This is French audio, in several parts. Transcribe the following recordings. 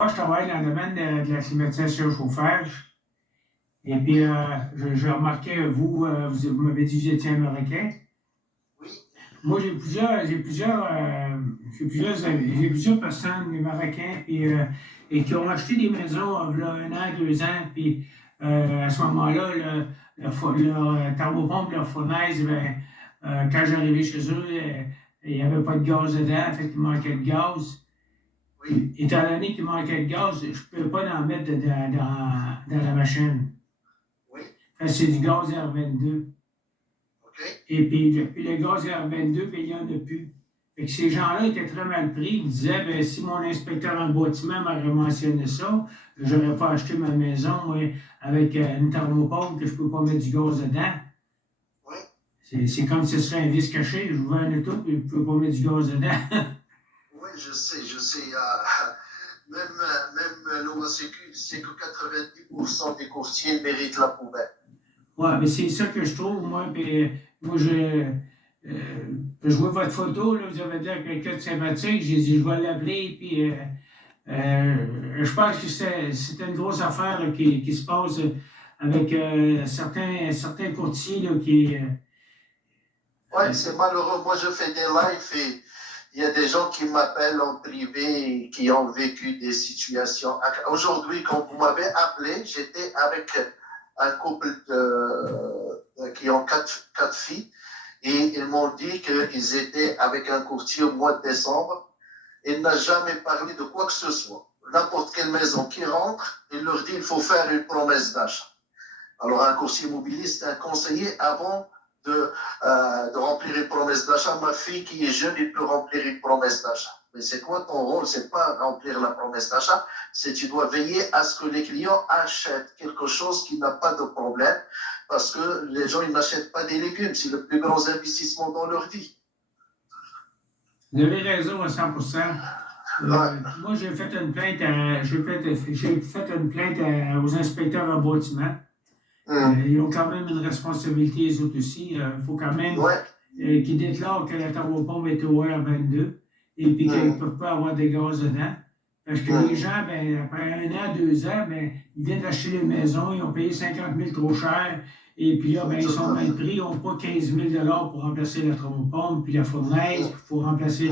Moi, je travaille dans le domaine de la climatisation chauffage. Et puis, j'ai remarqué, vous m'avez dit que vous étiez américain. Oui, Moi, j'ai plusieurs personnes, des Marocains, et qui ont acheté des maisons il y a 1 an, 2 ans. Puis, à ce moment-là, leur thermopompe, leur fournaise, ben, quand j'arrivais chez eux, il n'y avait pas de gaz dedans, fait qu'il manquait de gaz. oui, Étant donné qu'il manquait de gaz, je ne pouvais pas en mettre dans la machine. oui, Fait que c'est du gaz R22. ok. Et puis, le gaz R22, ben, il n'y en a plus. Fait que ces gens-là étaient très mal pris. Ils disaient, ben, si mon inspecteur en bâtiment m'aurait mentionné ça, j'aurais pas acheté ma maison, moi, avec une thermopompe que je peux pas mettre du gaz dedans. Oui, C'est comme si ce serait un vice caché. Je vous vends un auto et je ne peux pas mettre du gaz dedans. oui, je sais, je sais. Même l'OACQ, c'est que 90% des courtiers méritent la poubelle. Ouais, mais c'est ça que je trouve, moi. Puis, moi, je vois votre photo, là, vous avez dit à quelqu'un de sympathique. J'ai dit, je vais l'appeler, puis je pense que c'est une grosse affaire là, qui se passe avec certains courtiers là, Ouais, euh, c'est malheureux. Moi, je fais des lives et il y a des gens qui m'appellent en privé et qui ont vécu des situations. Aujourd'hui, quand vous m'avez appelé, j'étais avec un couple qui ont quatre filles et ils m'ont dit qu'ils étaient avec un courtier au mois de décembre. Il n'a jamais parlé de quoi que ce soit. N'importe quelle maison qui rentre, il leur dit qu'il faut faire une promesse d'achat. Alors, un courtier immobilier, c'est un conseiller avant de remplir une promesse d'achat. Ma fille qui est jeune, il peut remplir une promesse d'achat. Mais c'est quoi ton rôle? C'est pas remplir la promesse d'achat, c'est tu dois veiller à ce que les clients achètent quelque chose qui n'a pas de problème, parce que les gens, ils n'achètent pas des légumes. C'est le plus grand investissement dans leur vie. vous avez raison à 100%. Ouais. Moi, j'ai fait une plainte aux inspecteurs en bâtiment. Ils ont quand même une responsabilité, les autres aussi. Il faut quand même Ouais. qu'ils déclarent que la thermopompe est au R22 et puis qu'ils ne peuvent pas avoir de gaz dedans. Parce que les gens, ben, après 1 an, 2 ans, ben, ils viennent d'acheter les maisons, ils ont payé 50 000 trop cher. Et puis là, ben, ils sont mal pris, ils n'ont pas 15 000 pour remplacer la thermopompe, puis la fournaise, puis il faut remplacer,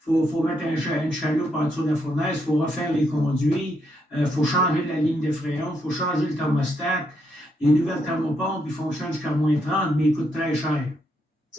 faut mettre une chaloupe en dessous de la fournaise, il faut refaire les conduits, il faut changer la ligne de fréon, il faut changer le thermostat. Les nouvelles thermopompes, ils fonctionnent jusqu'à moins 30, mais ils coûtent très cher.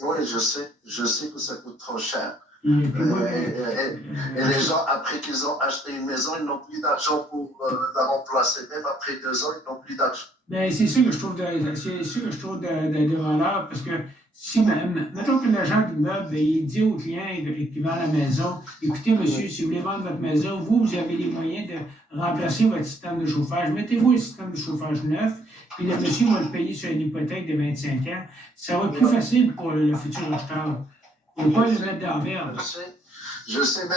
Oui, je sais que ça coûte trop cher. Et puis moi, Et les gens, après qu'ils ont acheté une maison, ils n'ont plus d'argent pour la remplacer. Même après 2 ans, ils n'ont plus d'argent. ben, c'est ça que je trouve de valeur, parce que si, mettons que l'agent d'immeuble, ben, il dit au client qui vend la maison, écoutez, monsieur, si vous voulez vendre votre maison, vous avez les moyens de remplacer votre système de chauffage. Mettez-vous un système de chauffage neuf, puis le monsieur va le payer sur une hypothèque de 25 ans. Ça va être plus facile pour le futur acheteur. Il ne faut pas le mettre dans la merde. Je sais,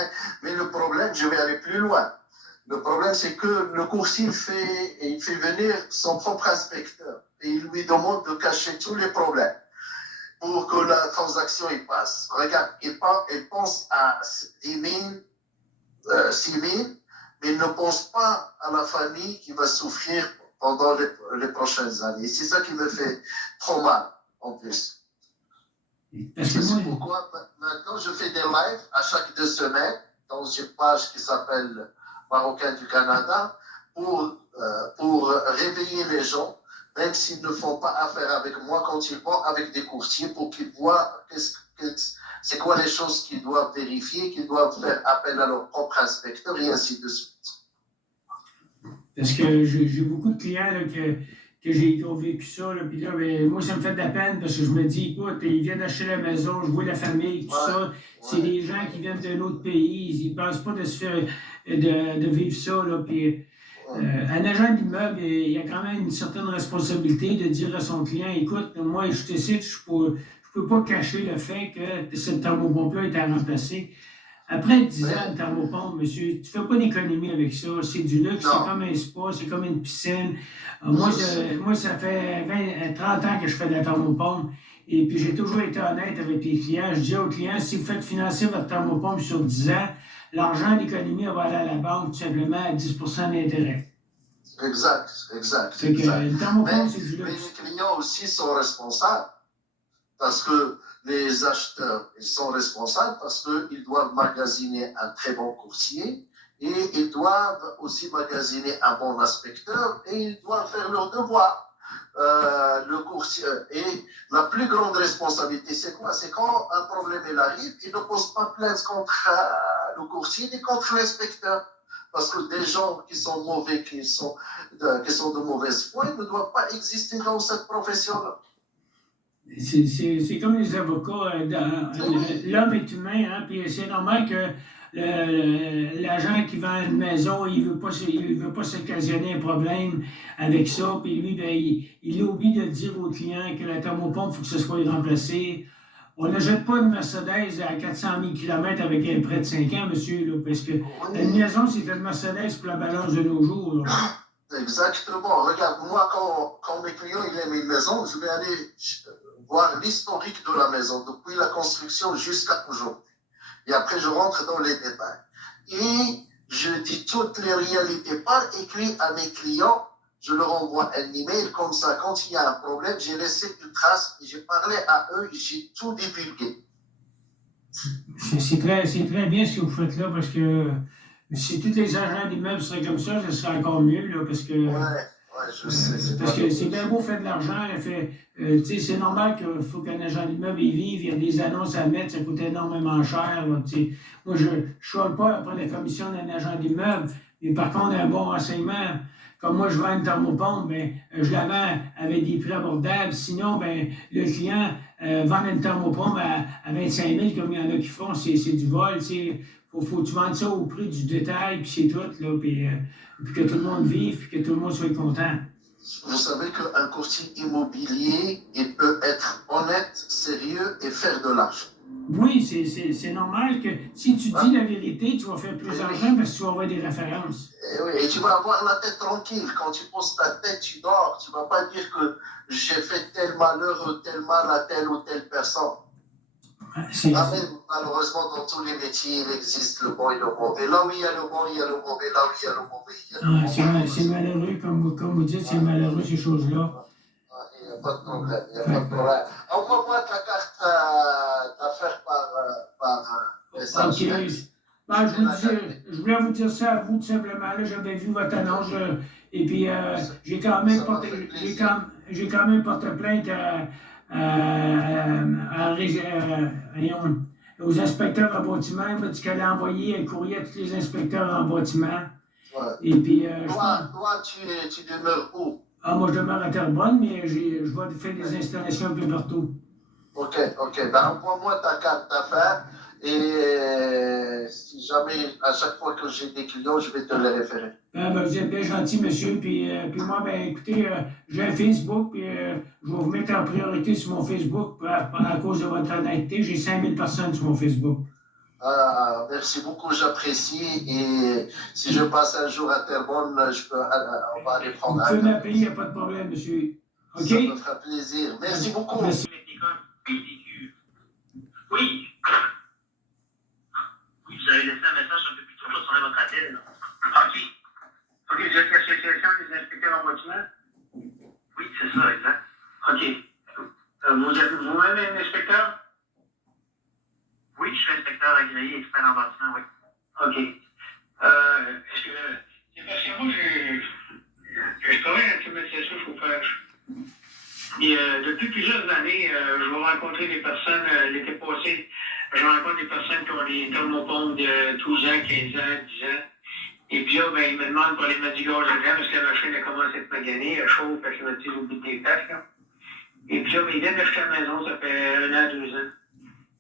mais le problème, je vais aller plus loin. Le problème, c'est que le coursier il fait venir son propre inspecteur et il lui demande de cacher tous les problèmes pour que la transaction y passe. Regarde, il pense à 10 000, 6 000, mais il ne pense pas à la famille qui va souffrir pendant les prochaines années. C'est ça qui me fait trop mal, en plus. C'est pourquoi maintenant je fais des lives à chaque 2 semaines dans une page qui s'appelle Marocain du Canada pour réveiller les gens, même s'ils ne font pas affaire avec moi, quand ils vont avec des courtiers pour qu'ils voient c'est quoi les choses qu'ils doivent vérifier, qu'ils doivent faire appel à leur propre inspecteur et ainsi de suite. Parce que j'ai beaucoup de clients là, qui ont vécu ça. Là, puis là, ben, moi, ça me fait de la peine parce que je me dis, écoute, ils viennent acheter la maison, je vois la famille, tout ça. C'est des gens qui viennent d'un autre pays. Ils ne pensent pas de vivre ça. Là, puis, un agent d'immeuble, il a quand même une certaine responsabilité de dire à son client, écoute, moi, je décide, je ne peux pas cacher le fait que cette thermopompe-là est à remplacer. Après 10 ans de thermopompe, monsieur, tu ne fais pas d'économie avec ça. C'est du luxe, c'est comme un spa, c'est comme une piscine. Moi, ça fait 30 ans que je fais de la thermopompe. Et puis, j'ai toujours été honnête avec les clients. Je dis aux clients, si vous faites financer votre thermopompe sur 10 ans, l'argent d'économie va aller à la banque tout simplement à 10 d'intérêt. Exact. Fait que le thermopompe, c'est du Mais luxe. les clients aussi sont responsables parce que les acheteurs, ils sont responsables parce qu'ils doivent magasiner un très bon coursier et ils doivent aussi magasiner un bon inspecteur et ils doivent faire leur devoir. Le coursier. Et la plus grande responsabilité, c'est quoi? C'est quand un problème il arrive, il ne pose pas plainte contre le coursier ni contre l'inspecteur. Parce que des gens qui sont mauvais, qui sont de mauvaise foi, ils ne doivent pas exister dans cette profession-là. C'est comme les avocats. L'homme est humain, hein, puis c'est normal que l'agent qui vend une maison, il veut pas s'occasionner un problème avec ça, puis lui, ben, il oublie de dire au client que la thermopompe, il faut que ce soit remplacé. On n'achète pas une Mercedes à 400 000 km avec un prêt de 5 ans, monsieur, là, parce que une maison, c'est une Mercedes pour la balance de nos jours. Là. Exactement. Regarde, moi, quand mes clients ils aiment une maison, je vais aller voir l'historique de la maison, depuis la construction jusqu'à aujourd'hui. Et après, je rentre dans les détails. Et je dis toutes les réalités par écrit à mes clients. Je leur envoie un email comme ça. Quand il y a un problème, j'ai laissé une trace et j'ai parlé à eux et j'ai tout divulgué. C'est très bien ce que vous faites là parce que si tous les agents d'immeubles seraient comme ça, ce serait encore mieux là, parce que. Ouais, je sais. Parce que c'est bien beau faire de l'argent. C'est normal qu'il faut qu'un agent d'immeuble y vive. Il y a des annonces à mettre, ça coûte énormément cher. Là, moi, je ne choisis pas après la commission d'un agent d'immeuble. Mais par contre, un bon renseignement. Comme moi, je vends une thermopompe, ben, je la vends avec des prix abordables. Sinon, ben, le client vend une thermopompe à 25 000, comme il y en a qui font, c'est du vol. Faut que tu vendes ça au prix du détail, puis c'est tout. Là, puis que tout le monde vive, puis que tout le monde soit content. Vous savez qu'un courtier immobilier, il peut être honnête, sérieux et faire de l'argent. Oui, c'est normal que si tu dis la vérité, tu vas faire plus d'argent parce que tu vas avoir des références. Et tu vas avoir la tête tranquille. Quand tu poses ta tête, tu dors. Tu ne vas pas dire que j'ai fait tel malheur ou tel mal à telle ou telle personne. Malheureusement, dans tous les métiers, il existe le bon et le mauvais. Là où il y a le bon, il y a le mauvais. Là où il y a le mauvais, il y a le mauvais. C'est malheureux, comme vous dites, c'est malheureux ces choses-là. Il n'y a pas de problème. Envoie-moi ta carte d'affaires par message. OK. Ben, je voulais vous dire ça à vous tout simplement. Là, j'avais vu votre annonce et puis j'ai quand même porté plainte aux inspecteurs en bâtiment. Il m'a dit qu'elle a envoyé un courrier à tous les inspecteurs en bâtiment. Ouais. Et puis, toi, tu demeures où? Moi, je demeure à Terrebonne, mais je vais faire des installations un peu partout. OK. Ben, envoie-moi ta carte d'affaires et si jamais, à chaque fois que j'ai des clients, je vais te les référer. Ben, vous êtes bien gentil, monsieur. Puis moi, ben, écoutez, j'ai un Facebook, puis je vais vous mettre en priorité sur mon Facebook à cause de votre honnêteté. J'ai 5000 personnes sur mon Facebook. Merci beaucoup, j'apprécie. Et si je passe un jour à Terrebonne, on va aller prendre un. Vous pouvez m'appeler, il n'y a pas de problème, monsieur. OK? Ça me fera plaisir. Merci beaucoup. Merci. Oui. Oui, vous avez laissé un message un peu plus tôt sur votre appel. OK. OK, vous êtes l'association des inspecteurs en bâtiment? Oui, c'est ça, exact. OK. Vous êtes vous-même un inspecteur? Oui, je suis inspecteur agréé, expert en bâtiment, oui. OK. Est-ce que. C'est parce que moi, je travaille avec une association chauffage. Et depuis plusieurs années, je vais rencontrer des personnes, l'été passé, je rencontre des personnes qui ont des thermopompes de 12 ans, 15 ans, 10 ans. Et puis là, ben, ils me demandent pour aller mettre du gaz dedans parce que la machine a commencé à se maganer, elle chauffe, elle climatise au bout des places. Et puis là, ben, ils viennent d'acheter la maison, ça fait 1 an, 2 ans.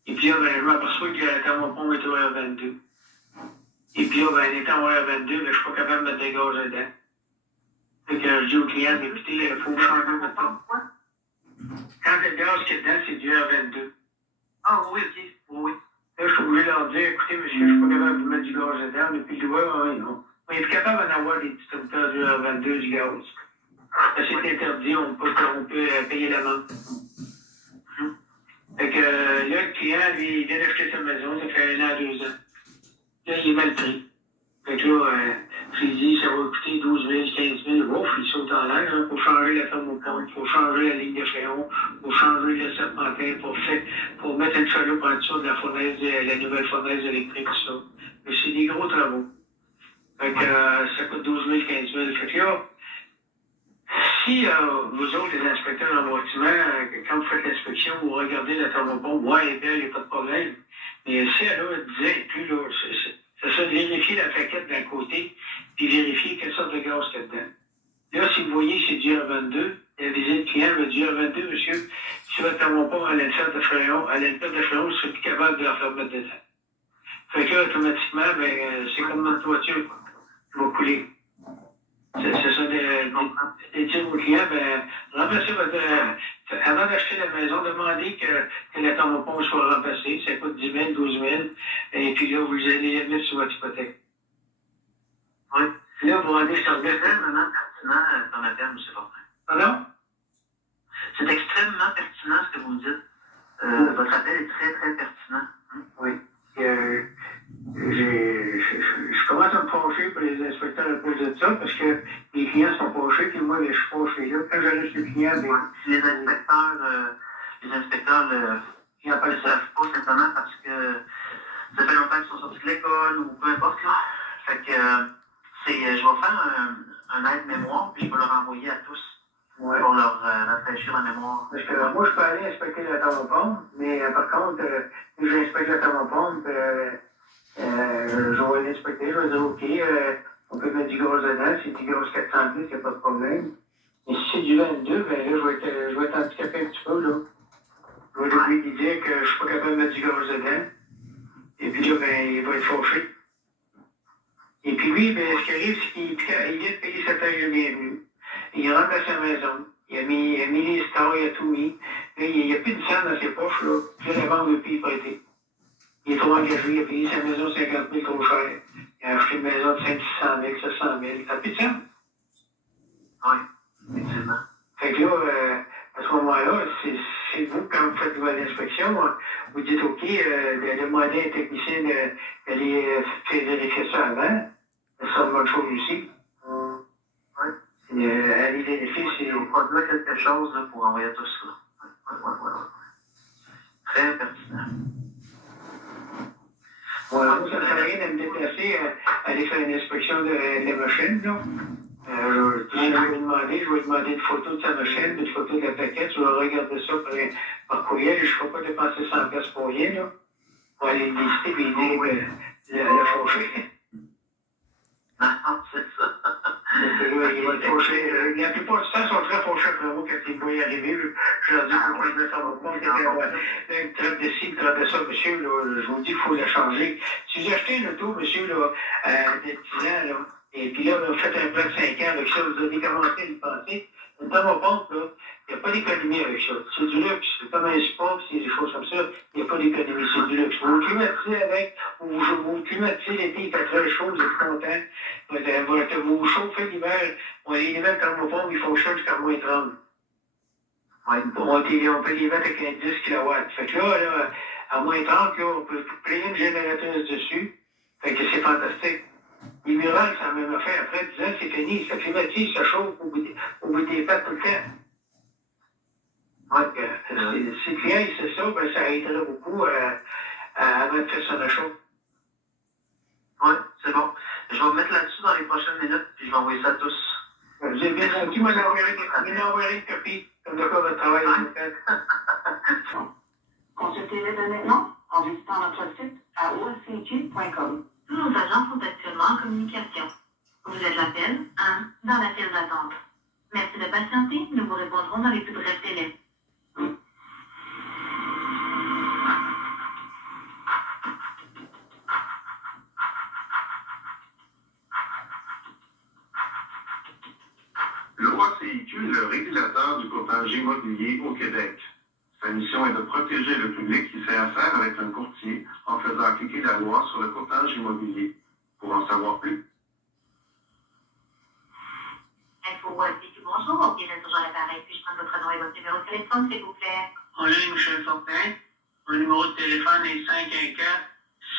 Et puis là, ben, je m'aperçois que la thermopompe est au R22. Et puis là, ben, étant au R22, ben, je ne suis pas capable de mettre des gaz dedans. Fait que je dis au client, écoutez, il faut changer votre pompe. Quand le gaz qui est dedans, c'est du R22. Ah oui, ok. Oui. Là, je suis obligé de leur dire, écoutez, monsieur, je ne suis pas capable de mettre du gaz dedans. Depuis le doigt, oui, non. On est plus capable d'en avoir des distributeurs du R22 du gaz. C'est interdit, on peut payer l'amende. Fait que là, le client, lui, il vient d'acheter sa maison, ça fait 1 an, 2 ans. Là, il est mal pris. Fait que là, j'ai dit, ça va coûter 12 000, 15 000. Ouf, il saute en l'air. Il faut changer la thermopompe, il faut changer la ligne de fréon, il faut changer le serpentin pour mettre une chaloupe en dessous de la fournaise, la nouvelle fournaise électrique, tout ça. Mais c'est des gros travaux. Fait que ça coûte 12 000, 15 000. Fait que là, si vous autres, les inspecteurs en bâtiment, quand vous faites l'inspection, vous regardez la thermopompe, ouais, elle est belle, il n'y a pas de problème. Mais si elle disait, puis là, c'est ça, vérifier la plaquette d'un côté, puis vérifier quelle sorte de gaz qu'il y a dedans. Là, si vous voyez, c'est du R22, la visite client veut du R22, monsieur, si votre thermopompe a l'intérieur de fréon, vous ne serez plus capable de la faire mettre dedans. Fait que là, automatiquement, c'est comme notre voiture, quoi, qui va couler. C'est ça, de dire aux clients, remplacez votre. Avant d'acheter la maison, demandez que la thermopompe soit remplacée. Ça coûte 10 000, 12 000. Et puis là, vous allez la mettre sur votre hypothèque. Oui. Là, vous rendez ce service. C'est extrêmement pertinent dans la terme, M. Fortin. Pardon? C'est extrêmement pertinent ce que vous me dites. Votre appel est très, très pertinent. Oui. Je commence à me fâcher pour les inspecteurs à cause de ça, parce que les clients sont fâchés, puis moi, je suis fâché là. Quand je laisse le client, les inspecteurs, ils n'en savent pas simplement parce que ça fait longtemps qu'ils sont sortis de l'école ou peu importe, là. Fait que je vais faire un aide-mémoire, puis je vais leur envoyer à tous. Ouais. Pour leur rafraîchir la mémoire. Parce que moi, je peux aller inspecter la thermopompe, mais par contre, si j'inspecte la thermopompe, je vais aller inspecter, je vais dire, OK, on peut mettre du gaz dedans, c'est du gaz 410, il n'y a pas de problème. Mais si c'est du 22, là, je vais être handicapé un petit peu, là. Je vais lui dire que je ne suis pas capable de mettre du gaz dedans. Et puis là, il va être fâché. Et puis lui, ce qui arrive, c'est qu'il vient de payer sa taxe de bienvenue. Il rentre à sa maison. Il a mis les stars, il a tout mis. Là, il n'y a plus de sang dans ses poches, là. Puis là, la banque ne veut plus y prêter. Il est trop engagé, il a payé sa maison 50 000 trop cher. Il a acheté une maison de 500 000, 700 000. Ça n'a plus de sang. Oui, effectivement. Fait que là, à ce moment-là, c'est vous, quand vous faites votre inspection, vous dites OK, de demander à un technicien d'aller faire vérifier ça avant. Ça sera une bonne chose aussi. Aller vérifier si on produit quelque chose là, pour envoyer tout ça. Ouais. Très pertinent. Voilà, moi, ça ne sert à rien de me déplacer, aller faire une inspection de la machine, là. Je vais demander une photo de sa machine, une photo de la plaquette, je vais regarder ça par courriel, je ne ferai pas dépenser 100$ pour rien, là. Pour aller le lister et dire le faucher. Non, c'est ça. Il va être fauché. La plupart du temps, ils sont très fauchés après moi quand ils me voient arriver. Je leur dis pourquoi je me sens pas compte. Une traite de ci, une traite de ça, monsieur, là, je vous dis qu'il faut la changer. Si vous achetez une auto, monsieur, là, de 10 ans, là, et puis là, vous faites un plan de 5 ans avec ça, vous avez commencé à y penser. Une thermopompe, là, il n'y a pas d'économie avec ça. C'est du luxe. C'est comme un sport, c'est des choses comme ça. Il n'y a pas d'économie, c'est du luxe. Vous vous climatisez avec, vous climatisez l'été, il fait très chaud, vous êtes content. Vous vous chauffez l'hiver. Les nouvelles thermopompes, ils font chaud jusqu'à moins 30. Ouais, on peut les mettre avec un 10 kW. Fait que là, à moins 30, là, on peut payer une génératrice dessus. Fait que c'est fantastique. Les murales, c'est la même affaire. Après 10 ans, c'est fini. Ça climatise, ça chauffe au bout des pattes tout le temps. Donc, si le client, il sait ça, ça aiderait beaucoup à mettre ça dans le chaud. Oui, c'est bon. Je vais me mettre là-dessus dans les prochaines minutes, puis je vais envoyer ça à tous. Vous avez bien senti, moi, m'envoyer une copie, comme de quoi votre travail est fait. Consultez les données maintenant en visitant notre site à oscg.com. Tous nos agents sont actuellement en communication. Vous êtes l'appel 1 dans la file d'attente. Merci de patienter, nous vous répondrons dans les plus brefs délais. L'OACIQ est le régulateur du courtage immobilier au Québec. Sa mission est de protéger le public qui fait affaire avec un courtier en faisant appliquer la loi sur le courtage immobilier. Pour en savoir plus. Info OACIQ, bonjour. Bien êtes toujours à l'appareil. Puis-je prendre votre nom et votre numéro de téléphone, s'il vous plaît? On est Michel Fortin. Mon numéro de téléphone est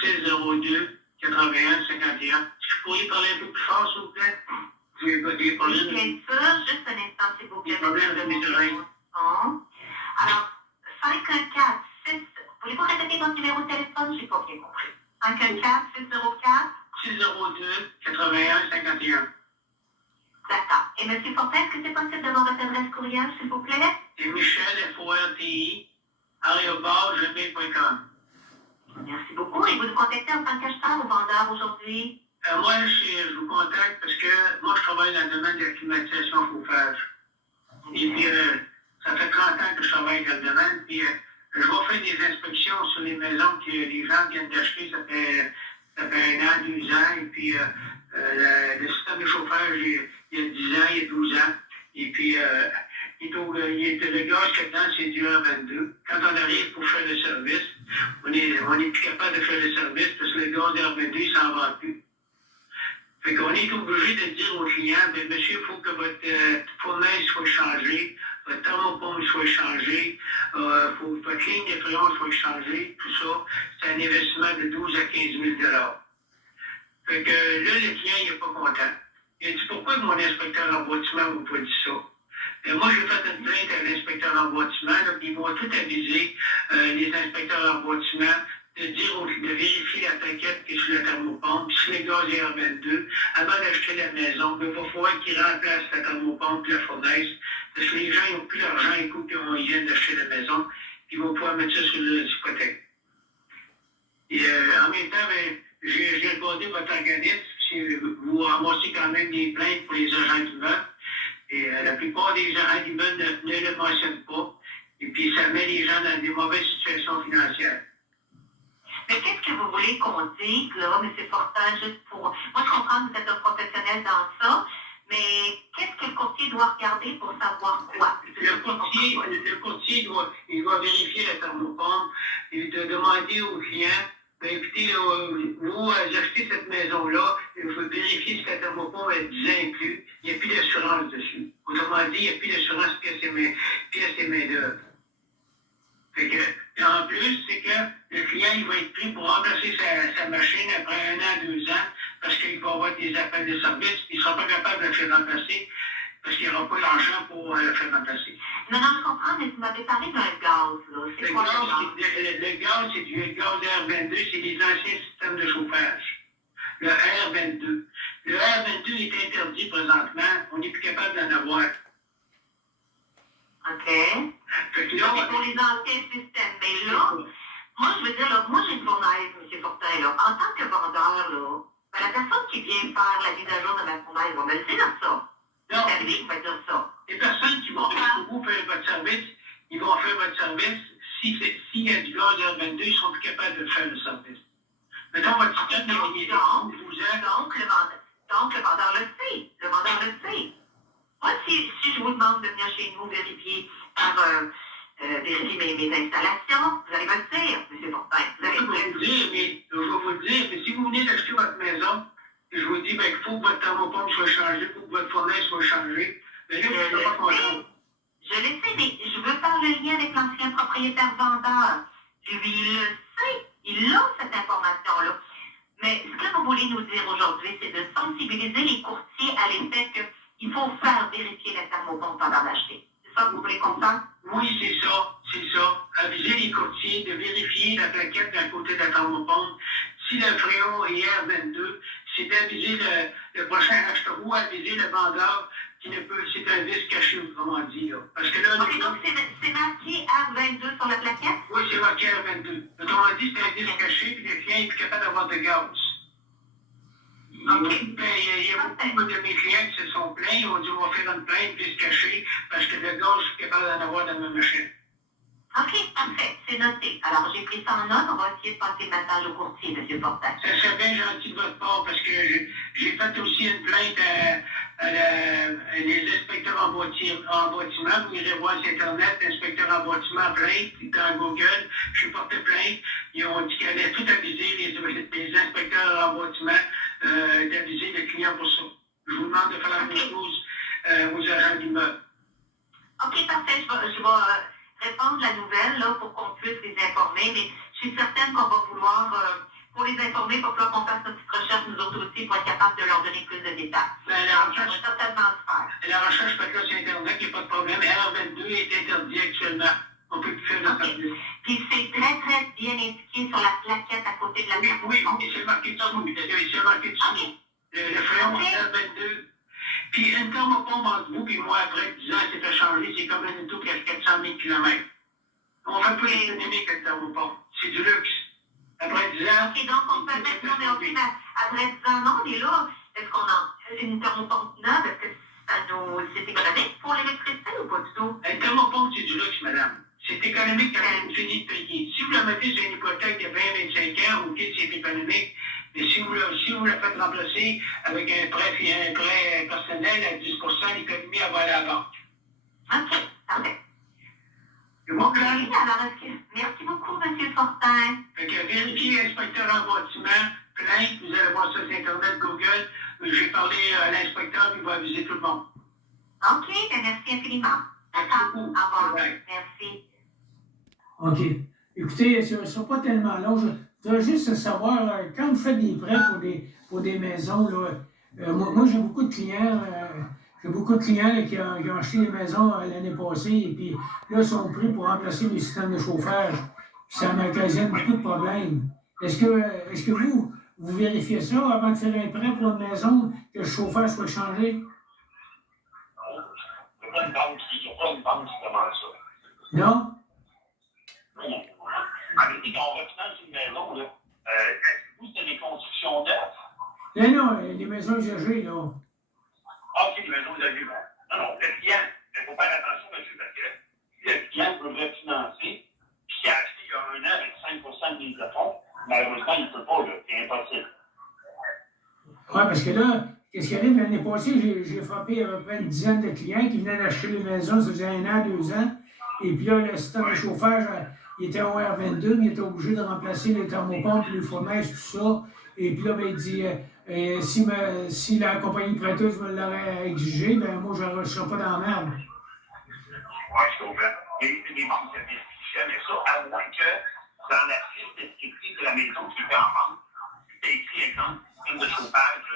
514-602-4585. 81 51. Est-ce que vous pourriez parler un peu plus fort, s'il vous plaît? J'ai des Oui, problèmes. bien sûr. Juste un instant, s'il vous plaît. Des problèmes avec mes oreilles. Alors, 514-6... Voulez-vous répéter votre numéro de téléphone? Je n'ai pas bien compris. 514-604... 602 81 51. D'accord. Et M. Fortin, est-ce que c'est possible d'avoir votre adresse courriel, s'il vous plaît? C'est Michel, FORTI, @gmail.com. Merci beaucoup. Et vous nous contactez en tant qu'acheteur ou vendeur aujourd'hui? Moi, je vous contacte parce que moi, je travaille dans le domaine de la climatisation chauffage. Et puis, ça fait 30 ans que je travaille dans le domaine. Puis, je vais faire des inspections sur les maisons que les gens viennent d'acheter. Ça fait 1 an, 2 ans. Et puis, le système de chauffage, il y a 10 ans, il y a 12 ans. Et puis, le gaz qu'il y a dedans, c'est du R22. Quand on arrive pour faire le service, on est plus capable de faire le service parce que le gaz R22, il s'en va plus. Fait qu'on est obligé de dire aux clients, bien, monsieur, il faut que votre fournaise soit changée, votre thermopompe soit changée, faut que votre ligne de fréon soit changée, tout ça. C'est un investissement de 12 à 15 000 $. Fait que là, le client, il n'est pas content. Il a dit, pourquoi mon inspecteur en bâtiment ne m'a pas dit ça? Et moi, j'ai fait une plainte à l'inspecteur en bâtiment, là, puis ils m'ont tout avisé, les inspecteurs en bâtiment, de vérifier la plaquette qui est sur la thermopompe, puis si le gaz est R22, avant d'acheter la maison, il va falloir qu'ils remplacent la thermopompe et la fournaise, parce que les gens n'ont plus d'argent, ils viennent d'acheter la maison, puis ils vont pouvoir mettre ça sur l'hypothèque. Et en même temps, ben, j'ai regardé votre organisme, si vous ramassez quand même des plaintes pour les agents d'immeuble, et la plupart des agents d'immeuble ne le mentionnent pas, et puis ça met les gens dans des mauvaises situations financières. Mais qu'est-ce que vous voulez qu'on dise, là, M. Fortin, juste pour... Moi, je comprends que vous êtes un professionnel dans ça, mais qu'est-ce que le courtier doit regarder pour savoir quoi? Le courtier il doit vérifier la thermopompe et de demander au client, ben, écoutez, vous achetez cette maison-là, il faut vérifier si la thermopompe est 10 ans inclus, il n'y a plus d'assurance dessus. Autrement dit, il n'y a plus d'assurance pièces et main-d'œuvre. Et en plus, c'est que le client il va être pris pour remplacer sa machine après 1 an, 2 ans, parce qu'il va avoir des appels de service. Il ne sera pas capable de le faire remplacer, parce qu'il n'aura pas l'argent pour le faire remplacer. Non, je comprends, mais vous m'avez parlé d'un gaz, là. C'est quoi le gaz, c'est du gaz R22, c'est les anciens systèmes de chauffage. Le R22. Le R22 est interdit présentement. On n'est plus capable d'en avoir. OK. C'est pour les anciens systèmes. Mais là, moi, je veux dire, là, moi, j'ai une fournaise, M. Fortin, là. En tant que vendeur, là, ben, la personne qui vient faire la mise à jour de ma fournaise va me le dire ça. Non. C'est lui qui va dire ça. Les personnes qui vont venir pour vous faire votre service, ils vont faire votre service. S'il y a du gaz R22, ils seront plus capables de faire le service. Mettons votre système de 12 ans. Donc, le vendeur le sait. Le vendeur le sait. Moi, si je vous demande de venir chez nous vérifier vérifier mes installations, vous allez me le dire, M. Fortin. Je vais vous le dire, mais si vous venez d'acheter votre maison, et je vous dis ben, qu'il faut que votre thermopompe soit changée, il faut que votre fournaise soit changée, ben là, je ne suis pas content. Je le sais, mais je veux faire le lien avec l'ancien propriétaire vendeur. Lui, il le sait. Il a cette information-là. Mais ce que vous voulez nous dire aujourd'hui, c'est de sensibiliser les courtiers à l'effet qu'il faut faire vérifier la thermopompe avant d'acheter. C'est ça que vous voulez comprendre? Oui, c'est ça. Aviser les courtiers de vérifier la plaquette d'un côté de la thermopompe. Si le fréon est R22, c'est d'aviser le prochain acheteur ou aviser le vendeur qui ne peut, c'est un vis caché, autrement dit. Là. Parce que là, OK, donc c'est marqué R22 sur la plaquette? Oui, c'est marqué R22. Autrement dit, c'est un vis caché, puis le client est plus capable d'avoir de gaz. Okay. Il y a beaucoup de mes clients qui se sont plaints, ils ont dit on va faire une plainte, vis caché, parce que le gaz, je suis capable d'en avoir dans ma machine. OK, parfait, c'est noté. Alors, j'ai pris ça en note, on va essayer de passer le message au courtier, M. Fortin. Ça serait bien gentil de votre part, parce que j'ai fait aussi une plainte à les inspecteurs en bâtiment. Vous irez voir sur Internet, inspecteur en bâtiment, plainte, dans Google. J'ai porté plainte. Ils ont dit qu'ils allaient tout aviser, les inspecteurs en bâtiment, d'aviser les clients pour ça. Je vous demande de faire la même chose aux agents d'immeuble. OK, parfait. Je vais répandre la nouvelle là, pour qu'on puisse les informer, mais je suis certaine qu'on va vouloir pour les informer, il va falloir qu'on fasse notre petite recherche, nous autres aussi, pour être capable de leur donner plus de détails. Ben, la Ça recherche, va certainement se faire. la recherche peut être là sur Internet, il n'y a pas de problème. R22 est interdit actuellement. On ne peut plus faire de OK. service. Puis c'est très, très bien indiqué sur la plaquette à côté de la Oui, thermopompe. oui, c'est marqué dessus. C'est marqué dessus. Le fréon OK. R22. Puis une thermopompe entre vous et moi, après 10 ans, c'est fait changer. C'est comme un auto qui a 400 000 km. On fait pas l'économie avec la thermopompe. C'est du luxe. Après 10 ans. OK, donc on peut mettre, non, mais OK, mais après 10 ans, non, on est là. Est-ce qu'on a une thermopompe neuve? Est-ce que c'est économique pour l'électricité ou pas du tout? Une thermopompe, c'est du luxe, madame. C'est économique quand vous finissez de payer. Si vous la mettez sur une hypothèque de 20-25 ans, OK, c'est économique. Mais si vous la faites remplacer avec un prêt personnel à 10 l'économie, elle va aller à la banque. OK, parfait. C'est bon, Oui, Claire? alors, merci beaucoup, M. Fortin. Fait que vérifiez inspecteur en bâtiment, plainte, vous allez voir ça sur Internet, Google. J'ai parlé à l'inspecteur, puis il va aviser tout le monde. OK, bien, merci infiniment. Merci D'accord, au beaucoup. revoir. Bye. Merci. OK. Écoutez, ce ne sera pas tellement long. Je voudrais juste savoir, quand vous faites des prêts pour des maisons, là, moi j'ai beaucoup de clients. J'ai beaucoup de clients là, qui ont acheté des maisons l'année passée et puis là, ils sont pris pour remplacer les systèmes de chauffage. Puis ça m'occasionne beaucoup de problèmes. Est-ce que vous vérifiez ça avant de faire un prêt pour une maison, que le chauffage soit changé? Il n'y a pas une banque qui demande ça. Non? Non. En réalité, quand on refinance une maison, là, vous, c'est des constructions neuves. Non, les maisons usagées, là. Ah, OK, les maisons usagées, bon. Non, le client, il faut faire attention, monsieur, parce que si le client veut refinancer, puis qu'il a acheté il y a 1 an avec 5 de mise de fonds, malheureusement, il ne peut pas, là. C'est impossible. Oui, parce que là, qu'est-ce qui arrive l'année passée, j'ai frappé à peu près une dizaine de clients qui venaient d'acheter les maisons, ça faisait 1 an, 2 ans. Et puis là, le système de chauffage, il était au R22, mais il était obligé de remplacer les thermopompes, les fournaises, tout ça. Et puis là, ben, il dit, si la compagnie prêteuse me l'aurait exigé, ben moi, je ne serais pas dans la merde. Oui, je comprends. Les banques, ça vérifie jamais ça, à moins que dans la fiche descriptive de la maison qui était en vente, c'est écrit, exemple, système de chauffage,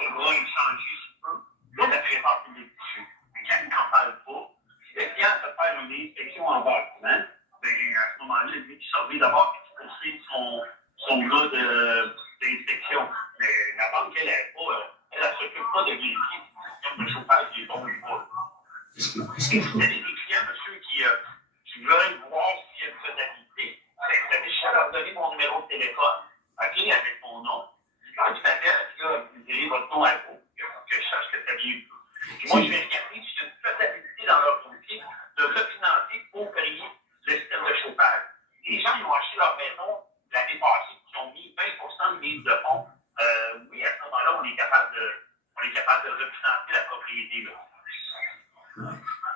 va être changé si peu. Là, la préfère plus dessus. Mais quand il n'en parle pas, si le client se faire une inspection en bâtiment, ben, à ce moment-là, il dit qu'il d'abord qu'il poursuit son gars d'inspection. Mais la banque, elle ne s'occupe pas de vérifier si le système de chauffage est bon ou pas. Est-ce que Si vous avez des clients, monsieur, qui veulent voir s'il y a une faisabilité, vous avez juste à leur donner mon numéro de téléphone, OK, avec mon nom. Quand ils m'appellent, vous direz votre nom à vous, que je sache que ça vient d'où. Puis moi, je vais regarder s'il y a une faisabilité dans leur dossier de refinancer pour payer le système de chauffage. Les gens, ils ont acheté leur maison l'année passée, qui ont mis 20 de mise de fonds. Oui, à ce moment-là, on est capable de refinancer la propriété. Là.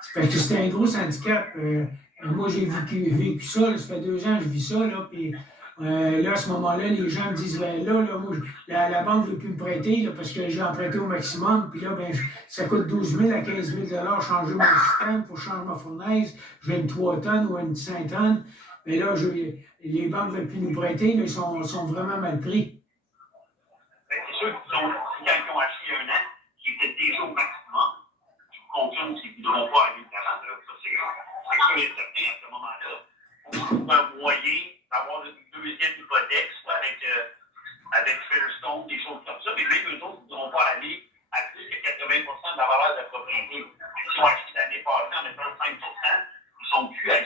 C'est parce que c'était un gros handicap. Moi, j'ai vécu ça, là, ça fait 2 ans que je vis ça, là, puis là, à ce moment-là, les gens me disent, ben là, moi, la banque ne veut plus me prêter, là, parce que j'ai emprunté au maximum, puis là, ben, ça coûte 12 000 à 15 000 changer mon système pour changer ma fournaise. J'ai une 3 tonnes ou une 5 tonnes, mais là, les banques ne veulent plus nous prêter, là, ils sont vraiment mal pris. Ben, c'est sûr qu'ils ont, quand ils ont acheté 1 an, qui était déjà au maximum, je vous confirme qu'ils ne voudront pas aller de l'avant. Ça, c'est sûr et certain à ce moment-là. On trouve un moyen d'avoir une deuxième hypothèque, soit avec Fairstone, des choses comme ça, mais même eux autres ne voudront pas aller à plus que 80 de la valeur de la propriété. Si on achète l'année passée en mettant 5 ils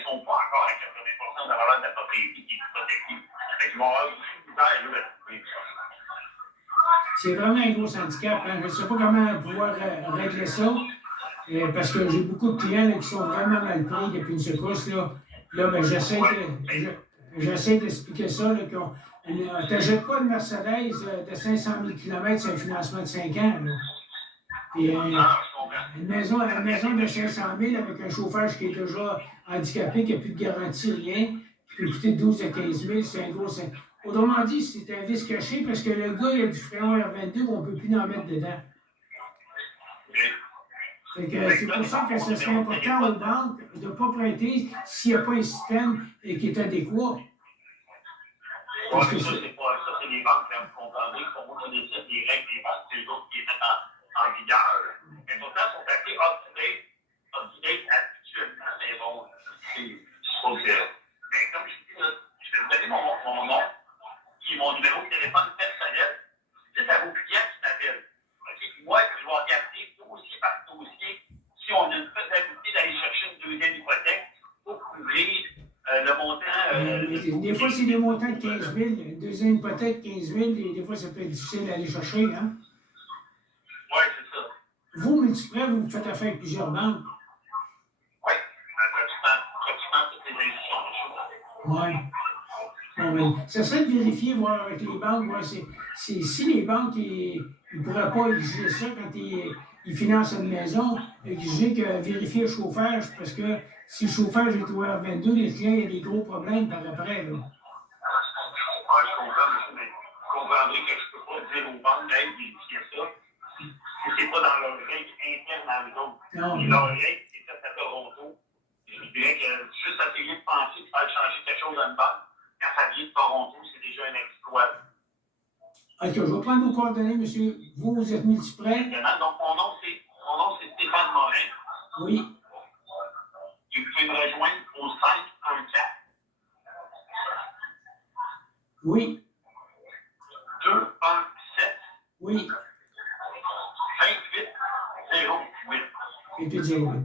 sont pas encore à 80 de la valeur de la propriété qui est hypothéquée. Fait qu'ils vont avoir aussi une misère là, à trouver ça. C'est vraiment un gros handicap. Hein? Je ne sais pas comment pouvoir régler ça, parce que j'ai beaucoup de clients là, qui sont vraiment mal pris depuis une secousse. Là, ben, j'essaie d'expliquer ça, là, qu'on ne t'achètes pas une Mercedes de 500 000 km sur un financement de 5 ans. Là. Puis, une maison de 500 000 avec un chauffage qui est déjà handicapé, qui n'a plus de garantie, rien, qui peut coûter 12 à 15 000, c'est un gros... Autrement dit, c'est un vice caché parce que le gars, il a du fréon R22 où on ne peut plus en mettre dedans. C'est pour ça que ce serait important aux banques de ne pas prêter s'il n'y a pas un système qui est adéquat. Parce que ça, c'est les banques les règles des banques, c'est les autres qui étaient en vigueur. Mais pourtant, ils sont appelés up-to-date actuellement, mais bon, je trouve que, ben, comme je dis, là, je vais vous donner mon nom et mon numéro de téléphone personnel. Dites à vos clients qui m'appellent. Okay? Moi, je vais regarder dossier par dossier si on a une faisabilité d'aller chercher une deuxième hypothèque pour couvrir le montant. Des fois, c'est des montants de 15 000. Une deuxième hypothèque, 15 000, et des fois, ça peut être difficile d'aller chercher. Hein? Oui, c'est ça. Vous, Multiprêt, vous faites affaire avec plusieurs banques. Oui, pratiquement toutes les institutions de choses. Oui. Bon, mais ça serait de vérifier, voir avec les banques, voir si les banques ne pourraient pas exiger ça quand ils financent une maison, exiger que vérifier le chauffage, parce que si le chauffage est ouvert 22, les clients, il y a des gros problèmes par après. Là. Oui, je comprends, monsieur, mais vous comprendrez que je ne peux pas dire aux banques d'aller vérifier ça si ce n'est pas dans leur règle interne à eux autres. Non, Leur règle est faite à Toronto. Je dirais que juste essayer de penser de faire changer quelque chose dans une banque, quand ça vient de Toronto, c'est déjà un exploit. OK, je vais prendre vos coordonnées, monsieur. Vous êtes Multiprêt? Donc, mon nom, c'est Stéphane Morin. Oui. Et vous pouvez me rejoindre au 514 Oui. 217 Oui. 2808. Et puis dire oui.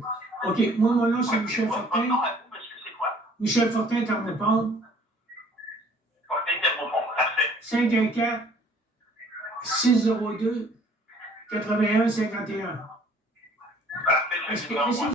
OK, moi, mon nom, c'est Michel Votre Fortin. nom à vous, monsieur, c'est quoi? Michel Fortin, Carnepont. Fortin Thermopont. Parfait. 514 602 81 51. Parfait. Je vais vous envoyer.